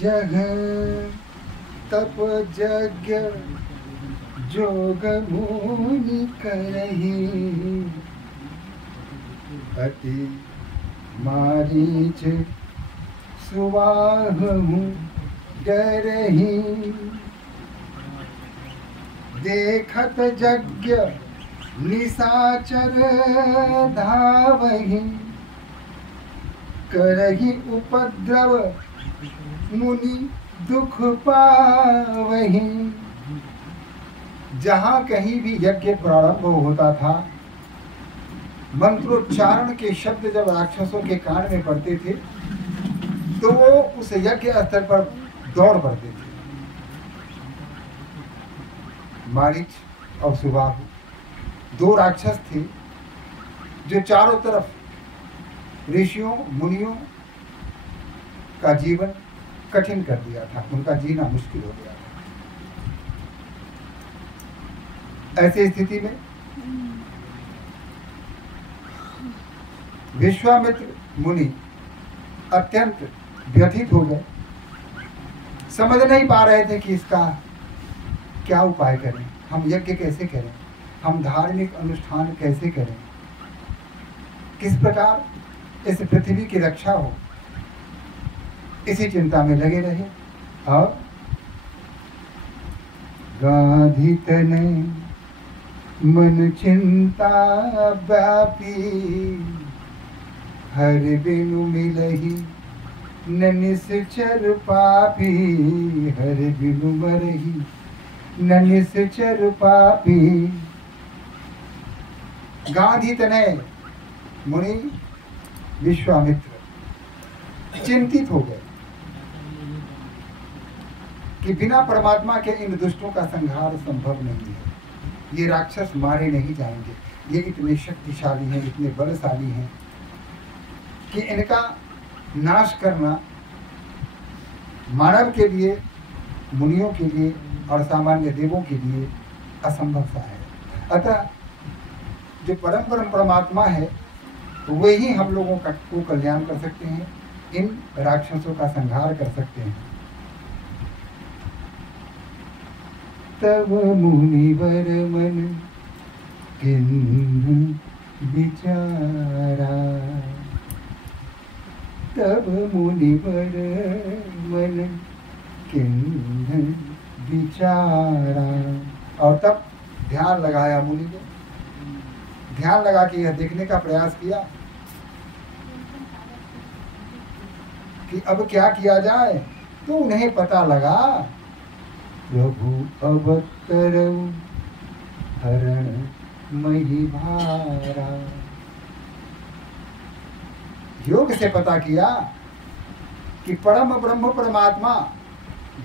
जह तप यज्ञ जोग मुनि करही, अति मारीच सुवाहु डरही, देखत यज्ञ निशाचर धावही, करही उपद्रव मुनि दुख पावही। जहाँ कहीं भी यज्ञ प्रारंभ होता था, मंत्रोच्चारण के शब्द जब राक्षसों के कान में पड़ते थे तो वो उस यज्ञ स्थल पर दौड़ पड़ते थे। मारीच और सुबाहु दो राक्षस थे जो चारों तरफ ऋषियों मुनियों का जीवन कठिन कर दिया था, उनका जीना मुश्किल हो गया था। ऐसी स्थिति में विश्वामित्र मुनि अत्यंत व्यथित हो गए, समझ नहीं पा रहे थे कि इसका क्या उपाय करें, हम यज्ञ कैसे करें, हम धार्मिक अनुष्ठान कैसे करें, किस प्रकार इस पृथ्वी की रक्षा हो। इसी चिंता में लगे रहे और गांधी तने मन चिंता व्यापी, हर बिनु मिलही न निश्चर पापी, हर बिनु मरही न निश्चर पापी। गांधी तनय मुनि विश्वामित्र चिंतित हो गए कि बिना परमात्मा के इन दुष्टों का संहार संभव नहीं है। ये राक्षस मारे नहीं जाएंगे, ये इतने शक्तिशाली हैं, इतने बलशाली हैं कि इनका नाश करना मानव के लिए, मुनियों के लिए और सामान्य देवों के लिए असंभव सा है। अतः जो परम परमात्मा है वे ही हम लोगों का को कल्याण कर सकते हैं, इन राक्षसों का संहार कर सकते हैं। तब मुनिवर मन किन्हु विचारा, तब मुनिवर मन किन्हु विचारा। और तब ध्यान लगाया मुनि ने, ध्यान लगा के यह देखने का प्रयास किया कि अब क्या किया जाए। तो उन्हें पता लगा प्रभु अवतरऊ हरण मही भारा। योग से पता किया कि परम ब्रह्म परमात्मा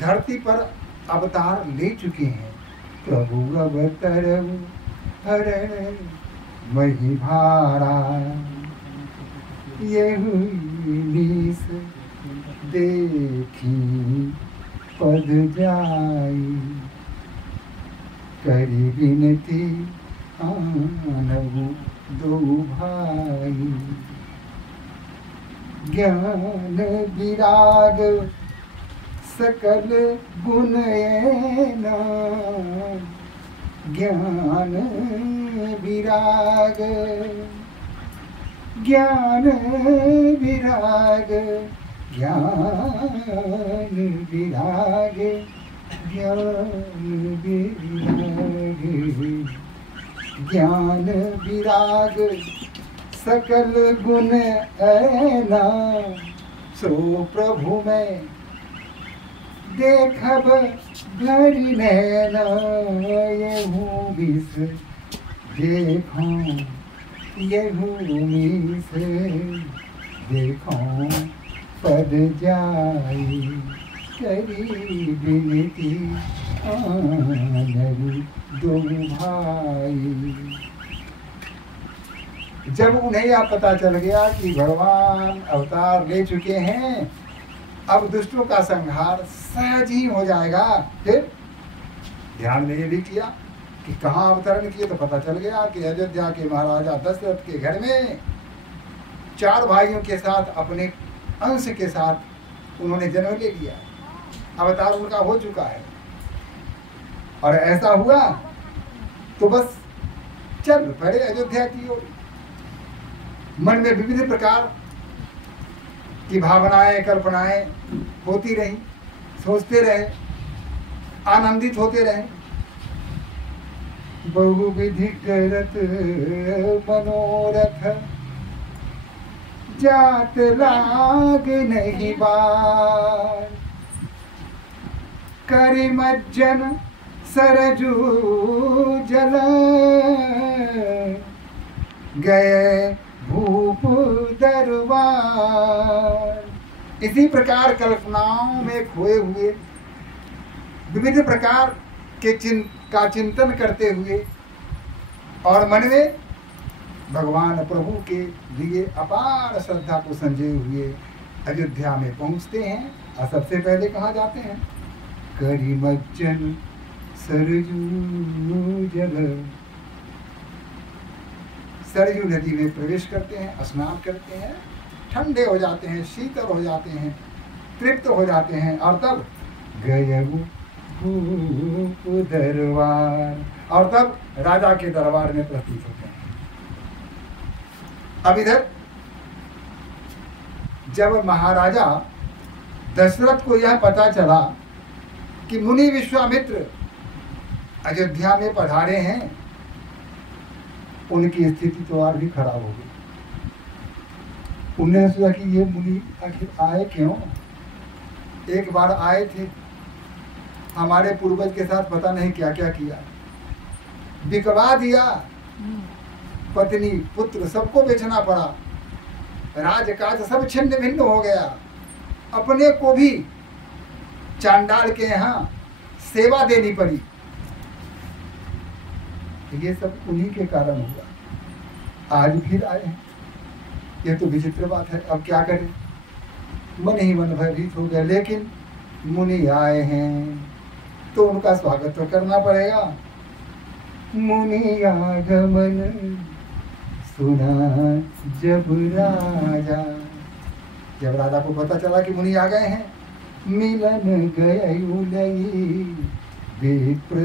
धरती पर अवतार ले चुके हैं। प्रभु अवतरऊ हरण मही भारा, ये हुई देखी पद जाई, करी विनती आनऊ दो भाई। ज्ञान विराग सकल गुण ऐना, ज्ञान विराग, ज्ञान विराग, ज्ञान विराग, ज्ञान विराग, ज्ञान विराग सकल गुण ऐना। सो प्रभु में देखब भरी नैना, यहू विष देखो, यहू विष देखो पद जाई, करी बिनती आनऊ दो भाई। जब उन्हें यह पता चल गया कि भगवान अवतार ले चुके हैं, अब दुष्टों का संहार सहज ही हो जाएगा। फिर ध्यान में ये भी किया कि कहाँ अवतरण किए, तो पता चल गया कि अयोध्या के महाराजा दशरथ के घर में 4 भाइयों के साथ, अपने अंश के साथ उन्होंने जन्म ले लिया। अवतार उनका हो चुका है। और ऐसा हुआ तो बस चल पड़े अयोध्या की ओर। मन में विविध प्रकार की भावनाएं, कल्पनाएं होती रही, सोचते रहे, आनंदित होते रहे। बहुविधि करत मनोरथ, जात लाग नहीं बार। करिमज्जन सरजू जल, गए भूप दरबार। इसी प्रकार कल्पनाओं में खोए हुए विविध प्रकार के का चिंतन करते हुए और मन में भगवान प्रभु के लिए अपार श्रद्धा को संजोए हुए अयोध्या में पहुंचते हैं। और सबसे पहले कहाँ जाते हैं? करिमज्जन सरजू जल, सरयू नदी में प्रवेश करते हैं, स्नान करते हैं, ठंडे हो जाते हैं, शीतल हो जाते हैं, तृप्त हो जाते हैं। और तब गए भूप दरबार, और तब राजा के दरबार में प्रस्तुत होते हैं। अब इधर जब महाराजा दशरथ को यह पता चला कि मुनि विश्वामित्र अयोध्या में पधारे हैं, उनकी स्थिति तो और भी खराब हो गई। उन्होंने सोचा कि ये मुनि आखिर आए क्यों? एक बार आए थे, हमारे पूर्वज के साथ पता नहीं क्या क्या किया, बिकवा दिया, पत्नी पुत्र सबको बेचना पड़ा, राजकाज सब छिन्न भिन्न हो गया, अपने को भी चांडाल के यहाँ सेवा देनी पड़ी। ये सब उन्हीं के कारण हुआ। आज फिर आए हैं, ये तो विचित्र बात है। अब क्या करें? मन ही मन भयभीत हो गया। लेकिन मुनि आए हैं तो उनका स्वागत तो करना पड़ेगा। मुनि आगमन सुना जब राजा, जब राजा को पता चला कि मुनि आ गए हैं, मिलन गए विप्र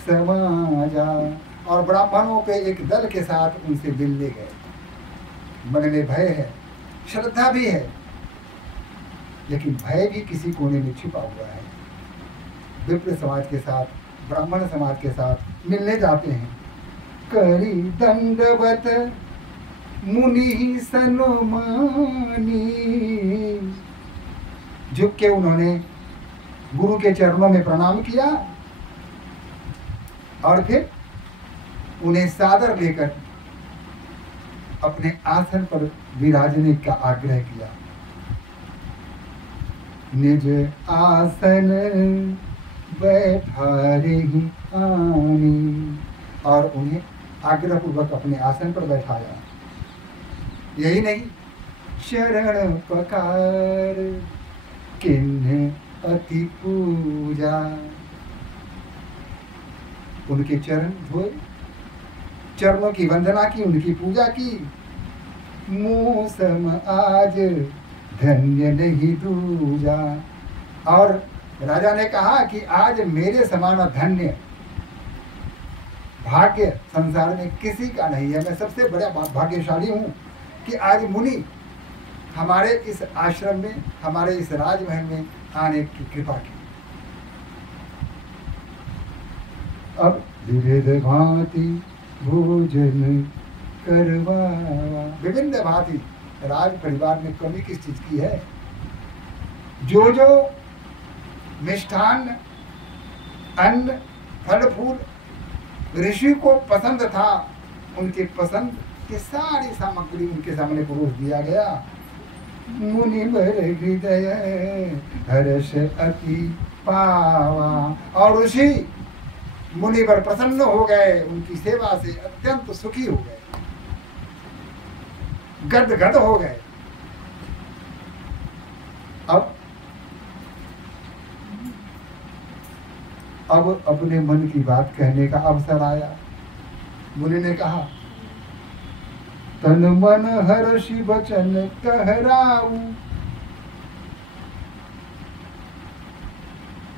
समाजा, और ब्राह्मणों के एक दल के साथ उनसे मिलने गए। मन में भय है, श्रद्धा भी है, लेकिन भय भी किसी कोने में छिपा हुआ है। विप्र समाज के साथ, ब्राह्मण समाज के साथ मिलने जाते हैं। करी दंडवत मुनि सनमानी, झुक के उन्होंने गुरु के चरणों में प्रणाम किया और फिर उन्हें सादर लेकर अपने आसन पर विराजने का आग्रह किया। निज आसन बैठारे ही आनी, और उन्हें आग्रह पूर्वक अपने आसन पर बैठाया। यही नहीं, शरण पकार किन्ह अति पूजा, उनके चरण धोए, चरणों की वंदना की, उनकी पूजा की। मौसम आज धन्य नहीं दूजा, और राजा ने कहा कि आज मेरे समान धन्य भाग्य संसार में किसी का नहीं है। मैं सबसे बड़ा भाग्यशाली हूँ कि आज मुनि हमारे इस आश्रम में, हमारे इस राजमहल में आने की कृपा की। अब विविध भांति भोजन करवावा, विभिन्न भांति राज परिवार में कमी किस चीज की है? जो जो मिष्ठान्न, अन्न, फल फूल ऋषि को पसंद था, उनके पसंद की सारी सामग्री उनके सामने परोस दिया गया। मुनि बर हृदय हर्ष अति पावा, और ऋषि मुनि बर प्रसन्न हो गए, उनकी सेवा से अत्यंत सुखी हो गए, गदगद हो गए। अब अपने मन की बात कहने का अवसर आया। मुनि ने कहा, तन मन हर्षि वचन कहराऊ,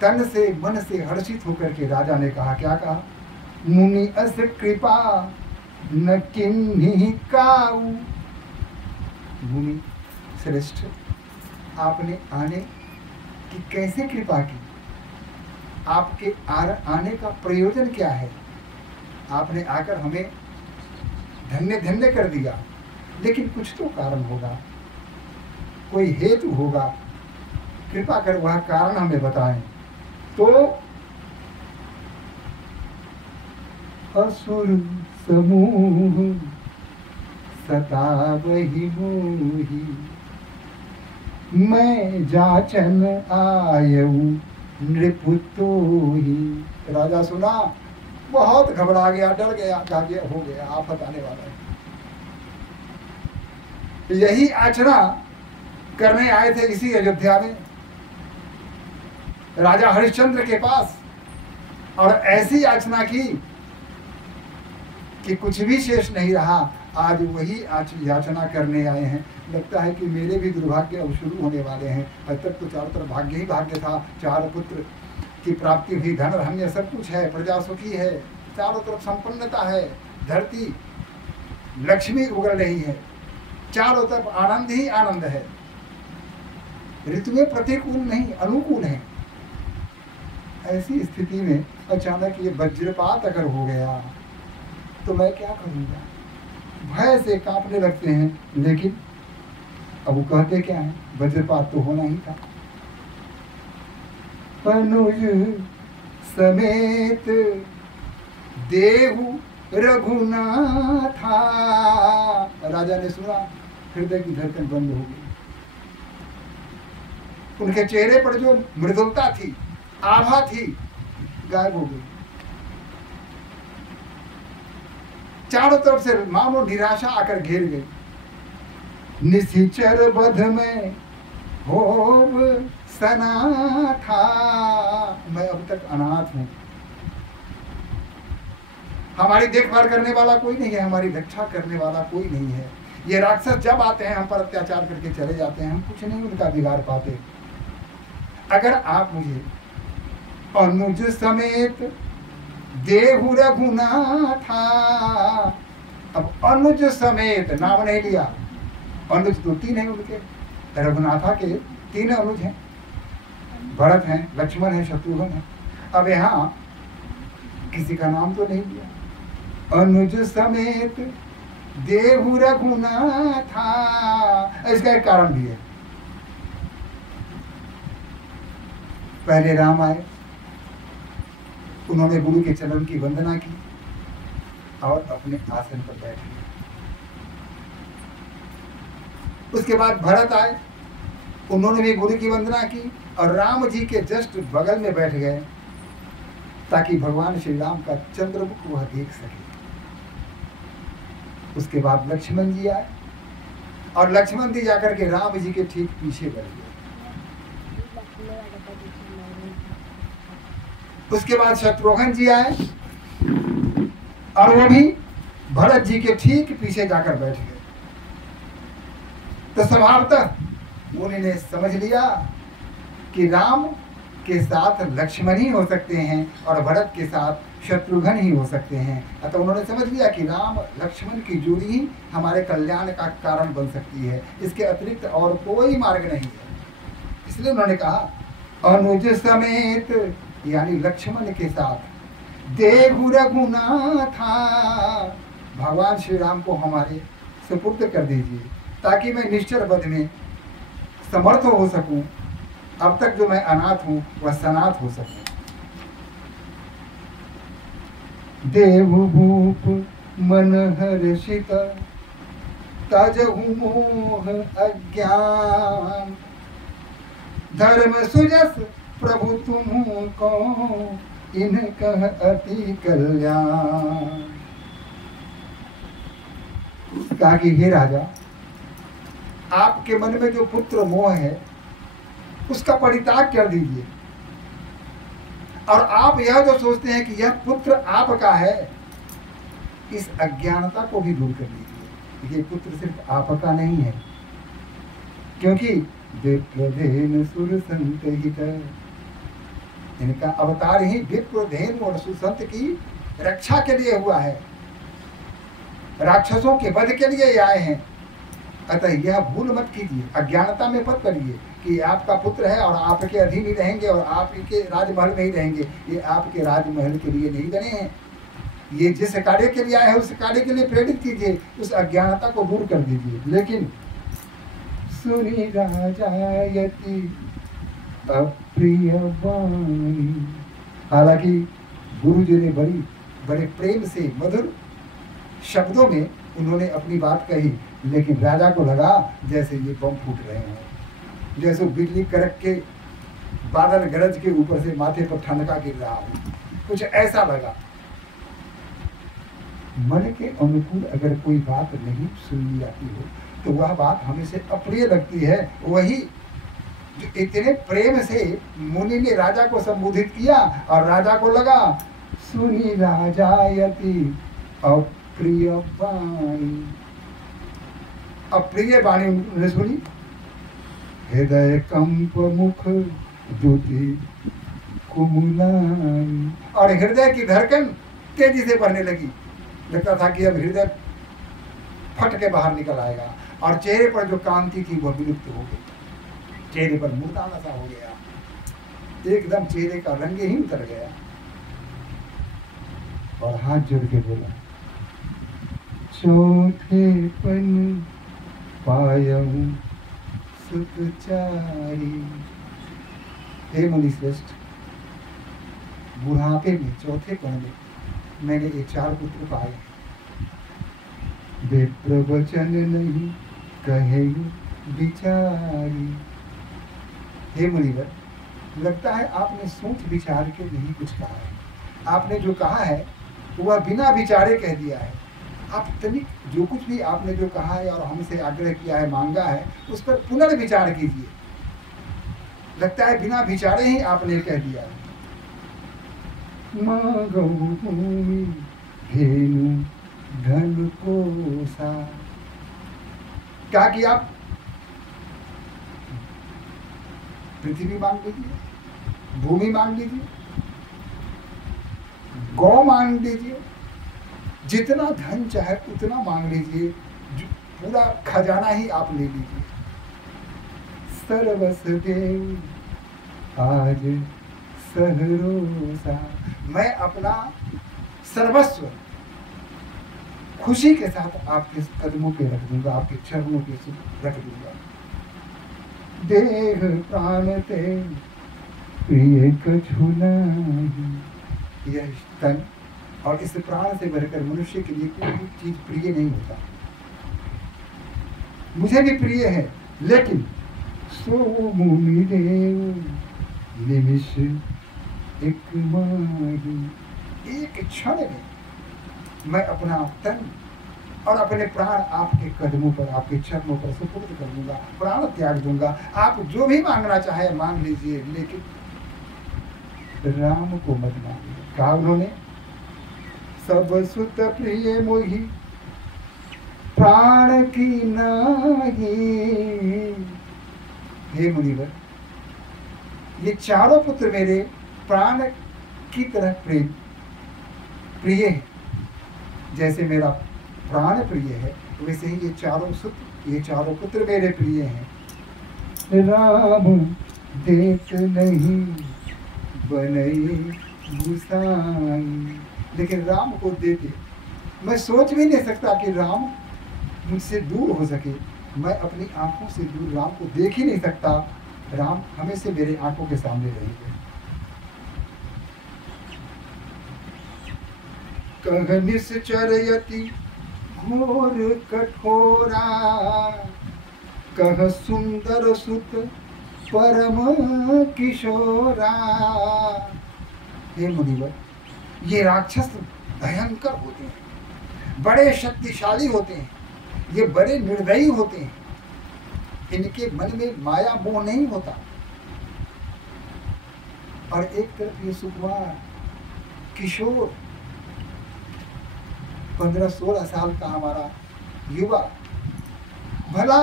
तन से मन से हर्षित होकर के राजा ने कहा, क्या कहा? मुनि अस कृपा न किन्हीं काऊ। मुनि श्रेष्ठ, आपने आने की कैसे कृपा की? आपके आने का प्रयोजन क्या है? आपने आकर हमें धन्य धन्य कर दिया, लेकिन कुछ तो कारण होगा, कोई हेतु होगा, कृपा कर वह कारण हमें बताएं। तो असुर समूह सतावहि मोहि, मैं जाचन आयऊ नृपुतोहि। राजा सुना, बहुत घबरा गया, डर गया, हो गया, आफत आने वाला है। यही याचना करने आए थे इसी अयोध्या में राजा हरिश्चंद्र के पास, और ऐसी याचना की कि कुछ भी शेष नहीं रहा। आज वही याचना करने आए हैं। लगता है कि मेरे भी दुर्भाग्य अब शुरू होने वाले हैं। अब तक तो चारों तरफ भाग्य ही भाग्य था, 4 पुत्र की प्राप्ति हुई, धन धान्य सब कुछ है, प्रजा सुखी है, चारों तरफ संपन्नता है, धरती लक्ष्मी उगल रही है, चारों तरफ आनंद ही आनंद है, ऋतुएं प्रतिकूल नहीं अनुकूल है। ऐसी स्थिति में अचानक ये वज्रपात अगर हो गया तो मैं क्या करूँगा? भय से कांपने लगते हैं। लेकिन अब वो कहते क्या है? वज्रपात तो होना ही था। अनुज समेत देहु रघुनाथा। राजा ने सुना, हृदय की धड़कन बंद हो गई। उनके चेहरे पर जो मृदुलता थी, आभा थी, गायब हो गई। चारों तरफ से मानो निराशा आकर घेर गई। निशिचर बध में होब सना था, मैं अब तक अनाथ हूं, हमारी देखभाल करने वाला कोई नहीं है, हमारी रक्षा करने वाला कोई नहीं है। ये राक्षस जब आते हैं हम पर अत्याचार करके चले जाते हैं, हम कुछ नहीं उनका बिगाड़ पाते। अगर आप मुझे अनुज समेत देहु रघुनाथा, अब अनुज समेत नाम नहीं लिया, अनुज तो 3 हैं उनके, रघुनाथा के 3 अनुज हैं, भरत हैं, लक्ष्मण हैं, शत्रुघ्न हैं। अब यहाँ किसी का नाम तो नहीं लिया। अनुज समेत देहु रघुनाथा, इसका एक कारण भी है। पहले राम आए, उन्होंने गुरु के चरण की वंदना की और अपने आसन पर बैठ गए। उसके बाद भरत आए, उन्होंने भी गुरु की वंदना की और राम जी के जस्ट बगल में बैठ गए ताकि भगवान श्री राम का चंद्रमुख वह देख सके। उसके बाद लक्ष्मण जी आए और लक्ष्मण जी जाकर के राम जी के ठीक पीछे बैठ गए। उसके बाद शत्रुघ्न जी आए और वो भी भरत जी के ठीक पीछे जाकर बैठ गए। तो स्वभावतः मुनि ने समझ लिया कि राम के साथ लक्ष्मण ही हो सकते हैं और भरत के साथ शत्रुघ्न ही हो सकते हैं। अतः उन्होंने समझ लिया कि राम लक्ष्मण की जोड़ी ही हमारे कल्याण का कारण बन सकती है, इसके अतिरिक्त और कोई मार्ग नहीं है। इसलिए उन्होंने कहा अनुज समेत, यानी लक्ष्मण के साथ देहु रघुनाथा, भगवान श्री राम को हमारे सुपुर्द कर दीजिए ताकि मैं निश्चर वध में समर्थ हो सकूं। अब तक जो मैं अनाथ हूं वह सनाथ हो सके। देहु भूप मन हर्षित तजहु मोह अज्ञान, धर्म सुजस प्रभु तुम को इनका अति कल्याण। कहा कि हे राजा, आपके मन में जो पुत्र मोह है उसका परित्याग कर दीजिए और आप यह जो सोचते हैं कि यह पुत्र आपका है, इस अज्ञानता को भी दूर कर लीजिए। ये पुत्र सिर्फ आपका नहीं है, क्योंकि विप्रधेन सुर संतहित इनका अवतार ही विप्र धेनु और सुसंत की रक्षा के लिए हुआ है, राक्षसों के वध के लिए ये आए हैं। अतः यह भूल मत कीजिए, अज्ञानता में मत पड़िए कि आपका पुत्र है और आपके अधीन ही रहेंगे और आपके राजमहल में ही रहेंगे। ये आपके राजमहल के लिए नहीं बने हैं। ये जिस कार्य के लिए आए हैं उस कार्य के लिए प्रेरित कीजिए, उस अज्ञानता को दूर कर दीजिए। लेकिन सुनी राजायति अप्रिय वाणी, हालांकि गुरु जी ने बड़े प्रेम से मधुर शब्दों में उन्होंने अपनी बात कही, लेकिन राजा को लगा जैसे ये बम फूट रहे हैं, जैसे बिजली कड़क के बादल गरज के ऊपर से माथे पर ठनका गिर रहा हो, कुछ ऐसा लगा। मन के अनुकूल अगर कोई बात नहीं सुननी आती हो तो वह बात हमें से अप्रिय लगती है। वही जो इतने प्रेम से मुनि ने राजा को संबोधित किया और राजा को लगा सुनी राजायति अप्रिय वाणी, अप्रिय वाणी उन्होंने सुनी। हृदय कंप मुख ज्योति कुमुलानी, और हृदय की धड़कन तेजी से बढ़ने लगी। लगता था कि अब हृदय फट के बाहर निकल आएगा, और चेहरे पर जो कांति थी वह विलुप्त हो गई, चेहरे पर मुर्दाना सा हो गया, एकदम चेहरे का रंग ही उतर गया। और हाथ जोड़ के बोला चौथे पन पायऊ सुतचारी। हे मुनि श्रेष्ठ, बुढ़ापे में चौथे पन में मैंने ये 4 पुत्र पाए। वे प्रवचन नहीं कहे विचारी। हे मुनिवर, लगता है आपने सोच विचार के नहीं कुछ कहा है। आपने जो कहा है वह बिना विचारे कह दिया है। आप तनिक जो कुछ भी आपने जो कहा है और हमसे आग्रह किया है, मांगा है, उस पर पुनर्विचार कीजिए। लगता है बिना विचारे ही आपने कह दिया है। मांगऊँ धेनु धन कोसा, क्या कि आप पृथ्वी मांग लीजिए, भूमि मांग लीजिए, गौ मांग लीजिए, जितना धन चाहे उतना मांग लीजिए, पूरा खजाना ही आप ले लीजिए। सर्वस देव आज सहरोसा, मैं अपना सर्वस्व खुशी के साथ आपके कदमों पे रख दूंगा, आपके चरणों पे रख दूंगा। देह प्राण ते प्रिय कछु नहीं, यह तन और इस प्राण से बढ़कर मनुष्य के लिए कोई भी चीज प्रिय नहीं होता। मुझे भी प्रिय है, लेकिन सो मुनि देव निमिष एक माही, एक क्षण में मैं अपना तन और अपने प्राण आपके कदमों पर, आपके चरणों पर सुपुर्द कर दूंगा, प्राण त्याग दूंगा। आप जो भी मांगना चाहे मांग लीजिए, लेकिन राम को मत मांगिए। कहा उन्होंने सब सुत प्रिय मोही प्राण की नाही। हे मुनिवर, ये 4 पुत्र मेरे प्राण की तरह प्रिय है। जैसे मेरा प्राण प्रिय है, वैसे ही ये 4 सुत, ये 4 पुत्र मेरे प्रिय हैं। राम देख नहीं बनई गुसाई, लेकिन राम को देते मैं सोच भी नहीं सकता कि राम मुझसे दूर हो सके। मैं अपनी आंखों से दूर राम को देख ही नहीं सकता। राम हमेशा मेरे आंखों के सामने रहेंगे। कह निश्चरयति घोर कठोरा, कह सुंदर सुत परम किशोरा। हे मुनिवर, ये राक्षस भयंकर होते हैं, बड़े शक्तिशाली होते हैं, ये बड़े निर्दयी होते हैं। इनके मन में माया मोह नहीं होता। और एक तरफ ये सुकुमार किशोर 15-16 साल का हमारा युवा, भला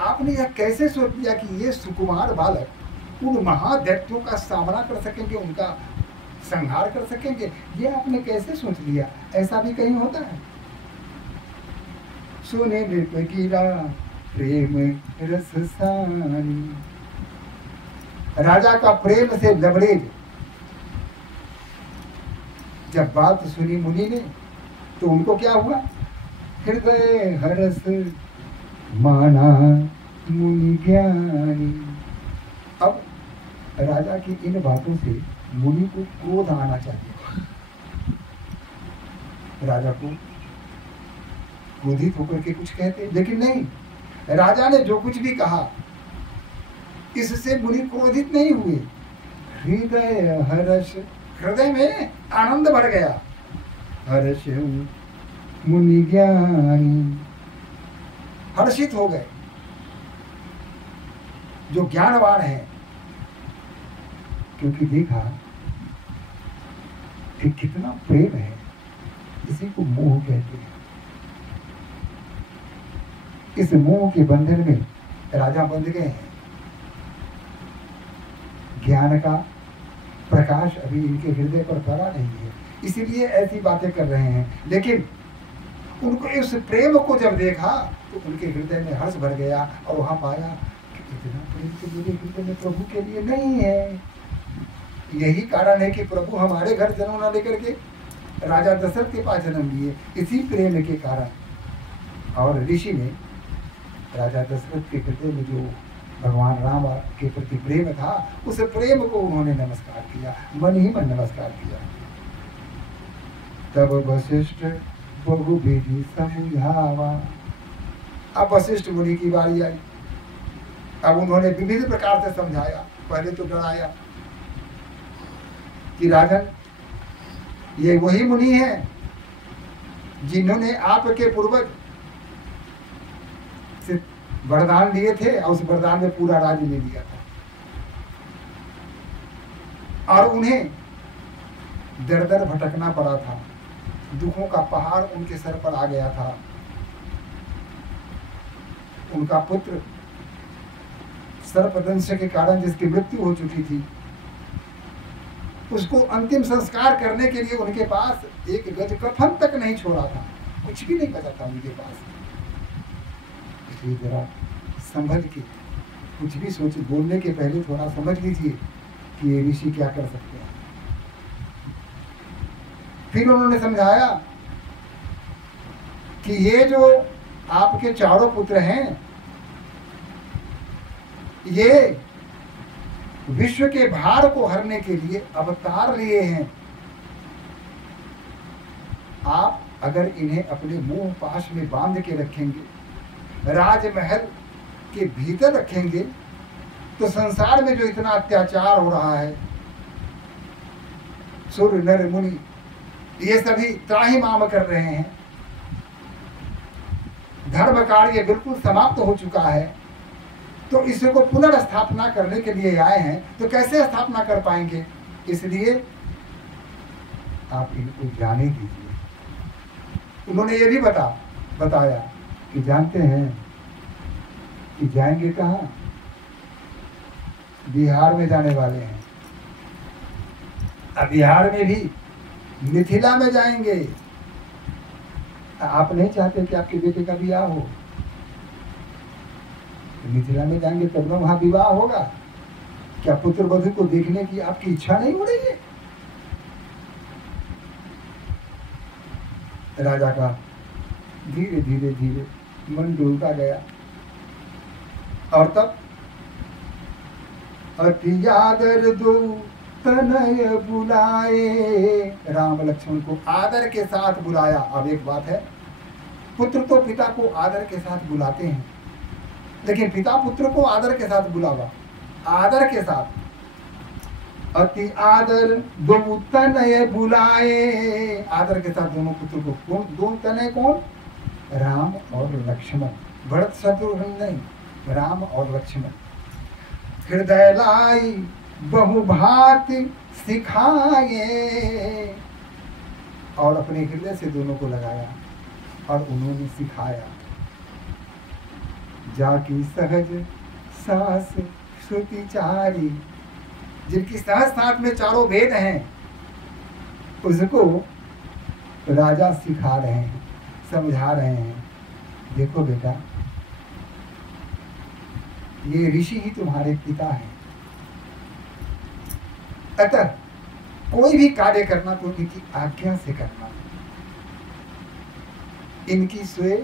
आपने यह कैसे सोच लिया कि ये सुकुमार बालक उन महादैत्यों का सामना कर सकेंगे, उनका संहार कर सकेंगे? ये आपने कैसे सोच लिया? ऐसा भी कहीं होता है? सुने नृप गिरा प्रेम रस सानी, राजा का प्रेम से लबरेज जब बात सुनी मुनि ने, तो उनको क्या हुआ? हृदय हरस माना मुनि ज्ञानी। अब राजा की इन बातों से मुनि को क्रोध आना चाहिए। राजा को क्रोधित होकर के कुछ कहते, लेकिन नहीं, राजा ने जो कुछ भी कहा इससे मुनि क्रोधित नहीं हुए। हृदय हर्ष, हृदय में आनंद भर गया। हर्ष मुनि ज्ञानी, हर्षित हो गए जो ज्ञानवान है, क्योंकि देखा कि कितना प्रेम है, इसी को मोह कहते हैं। इस मोह के बंधन में राजा बंध गए हैं। ज्ञान का प्रकाश अभी इनके हृदय पर पड़ा नहीं है, इसीलिए ऐसी बातें कर रहे हैं। लेकिन उनको इस प्रेम को जब देखा तो उनके हृदय में हर्ष भर गया, और वहां पाया कि इतना प्रेम तो मेरे हृदय में प्रभु के लिए नहीं है। यही कारण है कि प्रभु हमारे घर जन्म न लेकर के राजा दशरथ के पास जन्म लिए, इसी प्रेम के कारण। और ऋषि ने राजा दशरथ के हृदय में जो भगवान राम के प्रति प्रेम था, उस प्रेम को उन्होंने नमस्कार किया, मन ही मन नमस्कार किया। तब वशिष्ठ बहु विधि समझावा। अब वशिष्ठ मुनि की बारी आई। अब उन्होंने विविध प्रकार से समझाया। पहले तो डराया कि राजन, ये वही मुनि हैं जिन्होंने आपके पूर्वज से वरदान लिए थे, और उस वरदान में पूरा राज्य ले लिया था, और उन्हें दर दर भटकना पड़ा था, दुखों का पहाड़ उनके सर पर आ गया था। उनका पुत्र सर्पदंश के कारण जिसकी मृत्यु हो चुकी थी, उसको अंतिम संस्कार करने के लिए उनके पास एक गज कफन तक नहीं छोड़ा था, कुछ भी नहीं बचा था उनके पास। इसलिए जरा समझ के कुछ भी सोच, बोलने के पहले थोड़ा समझ लीजिए कि ये ऋषि क्या कर सकते हैं। फिर उन्होंने समझाया कि ये जो आपके चारों पुत्र हैं, ये विश्व के भार को हरने के लिए अवतार लिए हैं। आप अगर इन्हें अपने मुंह पाश में बांध के रखेंगे, राजमहल के भीतर रखेंगे, तो संसार में जो इतना अत्याचार हो रहा है, सुर नर मुनि ये सभी त्राहिमाम कर रहे हैं, धर्म कार्य बिल्कुल समाप्त हो चुका है, तो इसको पुनर्स्थापना करने के लिए आए हैं, तो कैसे स्थापना कर पाएंगे? इसलिए आप इनको जाने दीजिए। उन्होंने ये भी बताया कि जानते हैं कि जाएंगे कहाँ? बिहार में जाने वाले हैं। अब बिहार में भी मिथिला में जाएंगे। आप नहीं चाहते कि आपके बेटे का विवाह हो? मिथिला में जाएंगे तब ना वहां विवाह होगा। क्या पुत्र वधू को देखने की आपकी इच्छा नहीं हो रही है? राजा का धीरे धीरे धीरे मन डूबता गया, और तब अति आदर दो तनय बुलाए, राम लक्ष्मण को आदर के साथ बुलाया। अब एक बात है, पुत्र तो पिता को आदर के साथ बुलाते हैं, लेकिन पिता पुत्र को आदर के साथ बुलावा, आदर के साथ। अति आदर दो तनय बुलाए, आदर के साथ दोनों पुत्र को। कौन दो तनय? कौन? राम और लक्ष्मण, भरत शत्रुघ्न नहीं, राम और लक्ष्मण। हृदय लाई बहुभांति सिखाए, और अपने हृदय से दोनों को लगाया और उन्होंने सिखाया। जाकी सहज सास श्रुति चारी, जिनकी सहज साथ में चारों वेद हैं, उसको राजा सिखा रहे हैं, समझा रहे हैं, देखो बेटा ये ऋषि ही तुम्हारे पिता हैं, अतः कोई भी कार्य करना तो इनकी आज्ञा से करना। इनकी सोए,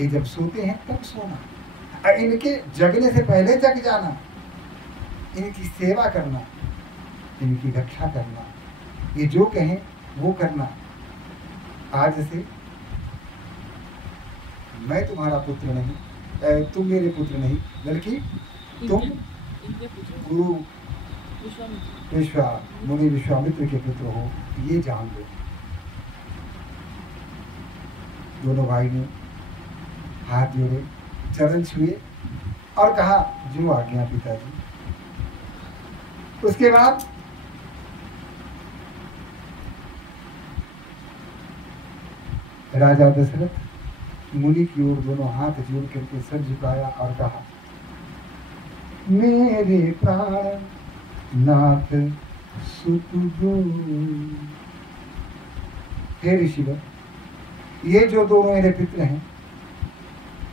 ये जब सोते हैं तब सोना, और इनके जगने से पहले जग जाना, इनकी सेवा करना, इनकी रक्षा करना, ये जो कहें वो करना। आज से मैं तुम्हारा पुत्र नहीं, तुम मेरे पुत्र नहीं, बल्कि तुम गुरु मुनि विश्वामित्र के पुत्र हो, ये जान लो। दोनों भाई ने हाथ जोड़े, चरण छुए और कहा जो आज्ञा पिताजी। उसके बाद राजा दशरथ मुनि की ओर दोनों हाथ जोड़ करके सर झुकाया और कहा, मेरे प्राण नाथ सुतुदो। हे ऋषिवर, ये जो दोनों मेरे पित्र हैं,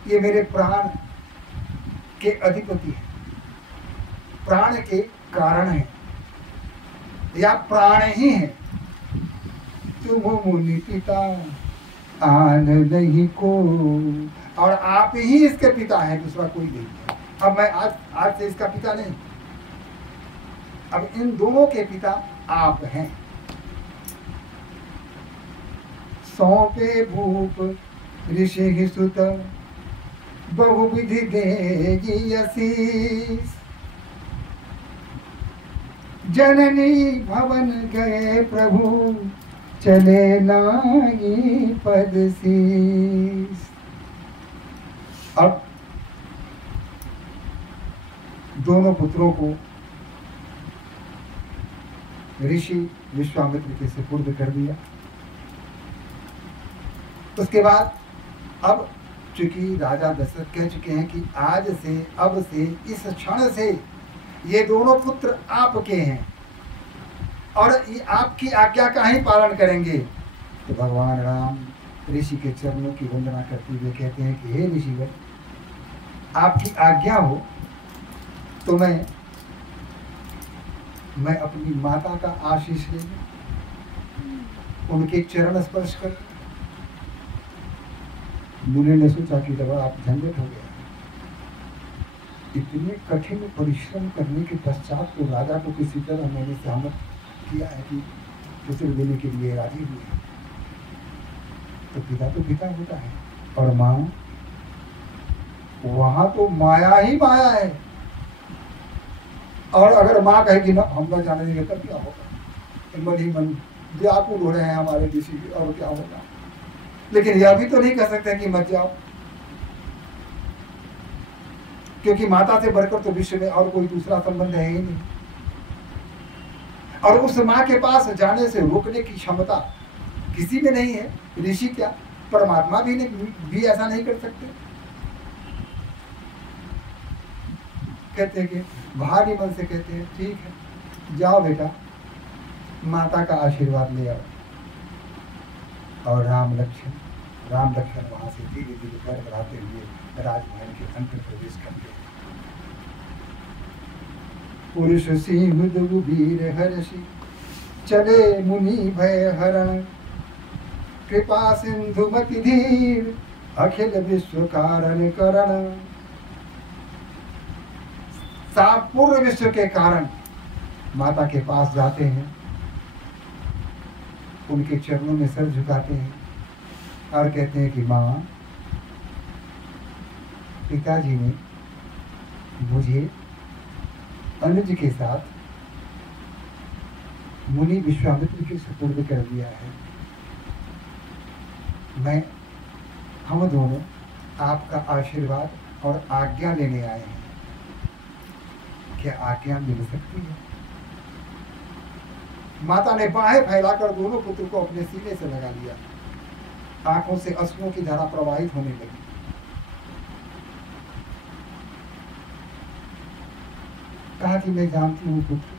ये मेरे प्राण के अधिपति हैं, प्राण के कारण हैं, या प्राण ही हैं। तुम मुनि पिता आन नहीं को, और आप ही इसके पिता हैं, दूसरा कोई नहीं है। अब मैं आज से इसका पिता नहीं, अब इन दोनों के पिता आप हैं। सौंपे भूप ऋषि सुत बहुविधि देगी आशीष, जननी भवन गए प्रभु चले नाई पद शीस। अब दोनों पुत्रों को ऋषि विश्वामित्र के सुपुर्द कर दिया। उसके बाद अब चूंकि राजा दशरथ कह चुके हैं कि आज से, अब से, इस क्षण से ये दोनों पुत्र आपके हैं और ये आपकी आज्ञा का ही पालन करेंगे। तो भगवान राम ऋषि के चरणों की वंदना करते हुए कहते हैं कि हे ऋषिवर, आपकी आज्ञा हो तो मैं अपनी माता का आशीष ले लूं, उनके चरण स्पर्श कर। मुनि ने सोचा कि दबा आप झंझट हो गया। इतने कठिन परिश्रम करने के पश्चात तो राजा को किसी तरह मैंने सहमत किया है कि पुत्र देने के लिए राजी हुए। तो पिता होता है, और माँ, वहां तो माया ही माया है। और अगर माँ कहेगी ना हम ना जाने देंगे तब क्या होगा? मन ही मन व्याकुल हो रहे हैं हमारे ऋषि, और क्या होगा? लेकिन यह भी तो नहीं कह सकते कि मत जाओ, क्योंकि माता से बढ़कर तो विश्व में और कोई दूसरा संबंध है ही नहीं। और उस माँ के पास जाने से रोकने की क्षमता किसी में नहीं है। ऋषि क्या, परमात्मा भी ऐसा नहीं कर सकते। कहते हैं कि भारी मन से कहते हैं ठीक है जाओ बेटा, माता का आशीर्वाद ले आओ। और राम लक्ष्मण वहां से धीरे धीरे पैर बढ़ाते हुए राजमहल के अंदर प्रवेश करते हैं। पुरुष सिंह वीर हर्षि चले मुनि भय हरण, कृपा सिंधु मति धीर अखिल विश्व कारण करण। पूर्ण विश्व के कारण माता के पास जाते हैं, उनके चरणों में सर झुकाते हैं और कहते हैं कि माँ, पिताजी ने मुझे अनुज के साथ मुनि विश्वामित्र के सुपुर्द कर दिया है। हम दोनों आपका आशीर्वाद और आज्ञा लेने आए हैं। क्या आज्ञा मिल सकती है? माता ने बाहें फैलाकर दोनों पुत्र को अपने सीने से लगा लिया। आंखों से अश्रुओं की धारा प्रवाहित होने लगी। कहा कि मैं जानती हूँ पुत्र,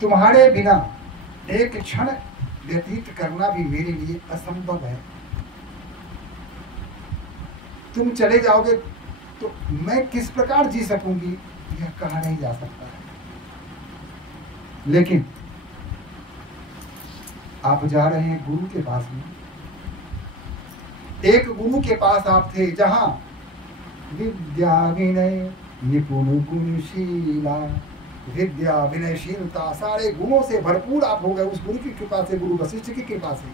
तुम्हारे बिना एक क्षण व्यतीत करना भी मेरे लिए असंभव है। तुम चले जाओगे तो मैं किस प्रकार जी सकूंगी यह कहा नहीं जा सकता है। लेकिन आप जा रहे हैं गुरु के पास में। एक गुरु के पास आप थे जहां विद्या विनय निपुण गुणशीला, विद्या विनयशीलता सारे गुणों से भरपूर आप हो गए उस गुरु की कृपा से, गुरु वशिष्ठ की कृपा से।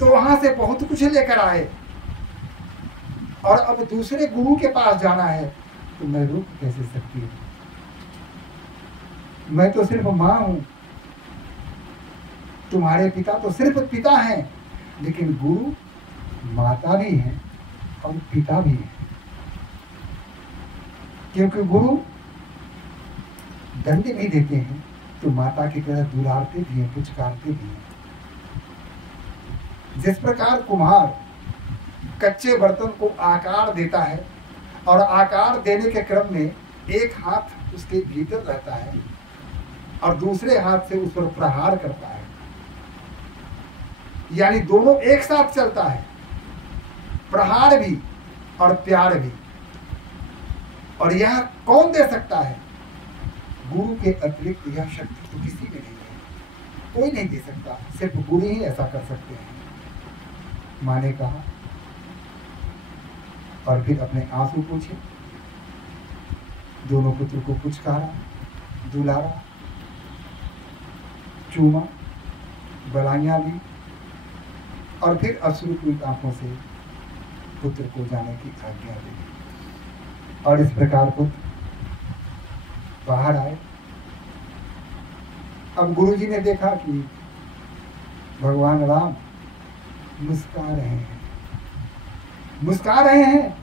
तो वहां से बहुत कुछ लेकर आए और अब दूसरे गुरु के पास जाना है तो मैं रुक कैसे सकती हूँ? मैं तो सिर्फ मां हूं, तुम्हारे पिता तो सिर्फ पिता हैं, लेकिन गुरु माता भी हैं और पिता भी हैं। क्योंकि गुरु दंड भी देते हैं तो माता की तरह दुलारते भी हैं, पुचकारते भी हैं। जिस प्रकार कुम्हार कच्चे बर्तन को आकार देता है और आकार देने के क्रम में एक हाथ उसके भीतर रहता है और दूसरे हाथ से उस पर प्रहार करता है, यानी दोनों एक साथ चलता है, प्रहार भी और प्यार भी। और यह कौन दे सकता है? गुरु के अतिरिक्त यह शक्ति तो किसी में नहीं है, कोई नहीं दे सकता, सिर्फ गुरु ही ऐसा कर सकते हैं। माँ ने कहा और फिर अपने आंसू पूछे, दोनों पुत्र को पुचकारा, दुलारा, चूमा, बलाइयां ली और फिर अश्रुपूरित आंखों से पुत्र को जाने की आज्ञा दी। और इस प्रकार पुत्र बाहर आए। अब गुरुजी ने देखा कि भगवान राम मुस्का रहे हैं, मुस्का रहे हैं,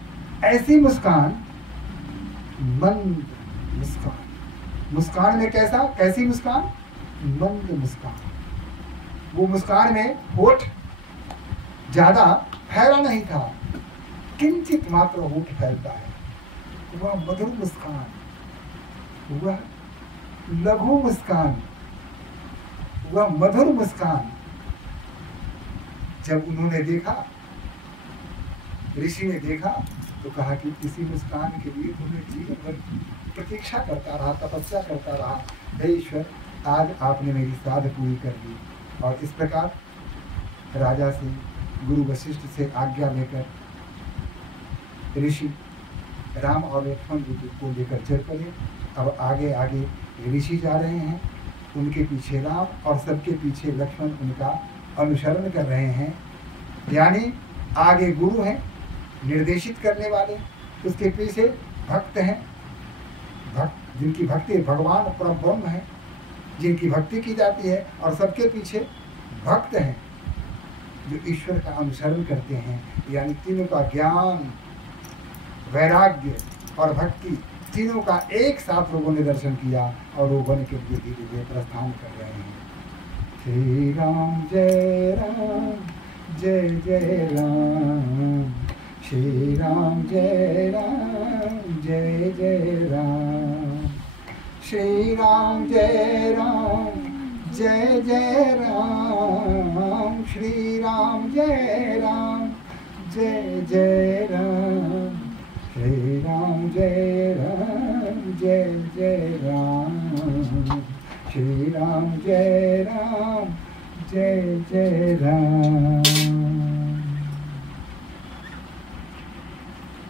ऐसी मुस्कान, मंद मुस्कान। मुस्कान में कैसी मुस्कान? मंद मुस्कान। वो मुस्कान में होठ ज्यादा फैला नहीं था, किंचित मात्र होठ फैलता है। वह मधुर मुस्कान, वह लघु मुस्कान, वह मधुर मुस्कान जब उन्होंने देखा, ऋषि ने देखा तो कहा कि इसी मुस्कान के लिए तुम्हें जीवन भर प्रतीक्षा करता रहा, तपस्या करता रहा। हे ईश्वर, आज आपने मेरी साध पूरी कर दी। और इस प्रकार राजा से, गुरु वशिष्ठ से आज्ञा लेकर ऋषि राम और लक्ष्मण को लेकर चल पड़े। अब आगे आगे ऋषि जा रहे हैं, उनके पीछे राम और सबके पीछे लक्ष्मण उनका अनुसरण कर रहे हैं। यानी आगे गुरु हैं निर्देशित करने वाले, उसके पीछे भक्त हैं, भक्त जिनकी भक्ति भगवान परम ब्रह्म है, जिनकी भक्ति की जाती है, और सबके पीछे भक्त हैं जो ईश्वर का अनुसरण करते हैं। यानी तीनों का ज्ञान, वैराग्य और भक्ति तीनों का एक साथ लोगों ने दर्शन किया और वो वन के लिए धीरे धीरे प्रस्थान कर रहे हैं। श्री राम जय राम जय जय राम, श्री राम जय राम जय जय राम, श्री राम जय राम जय जय राम, श्री राम जय राम जय जय राम, श्री राम जय राम जय जय राम, श्री राम जय राम जय जय राम।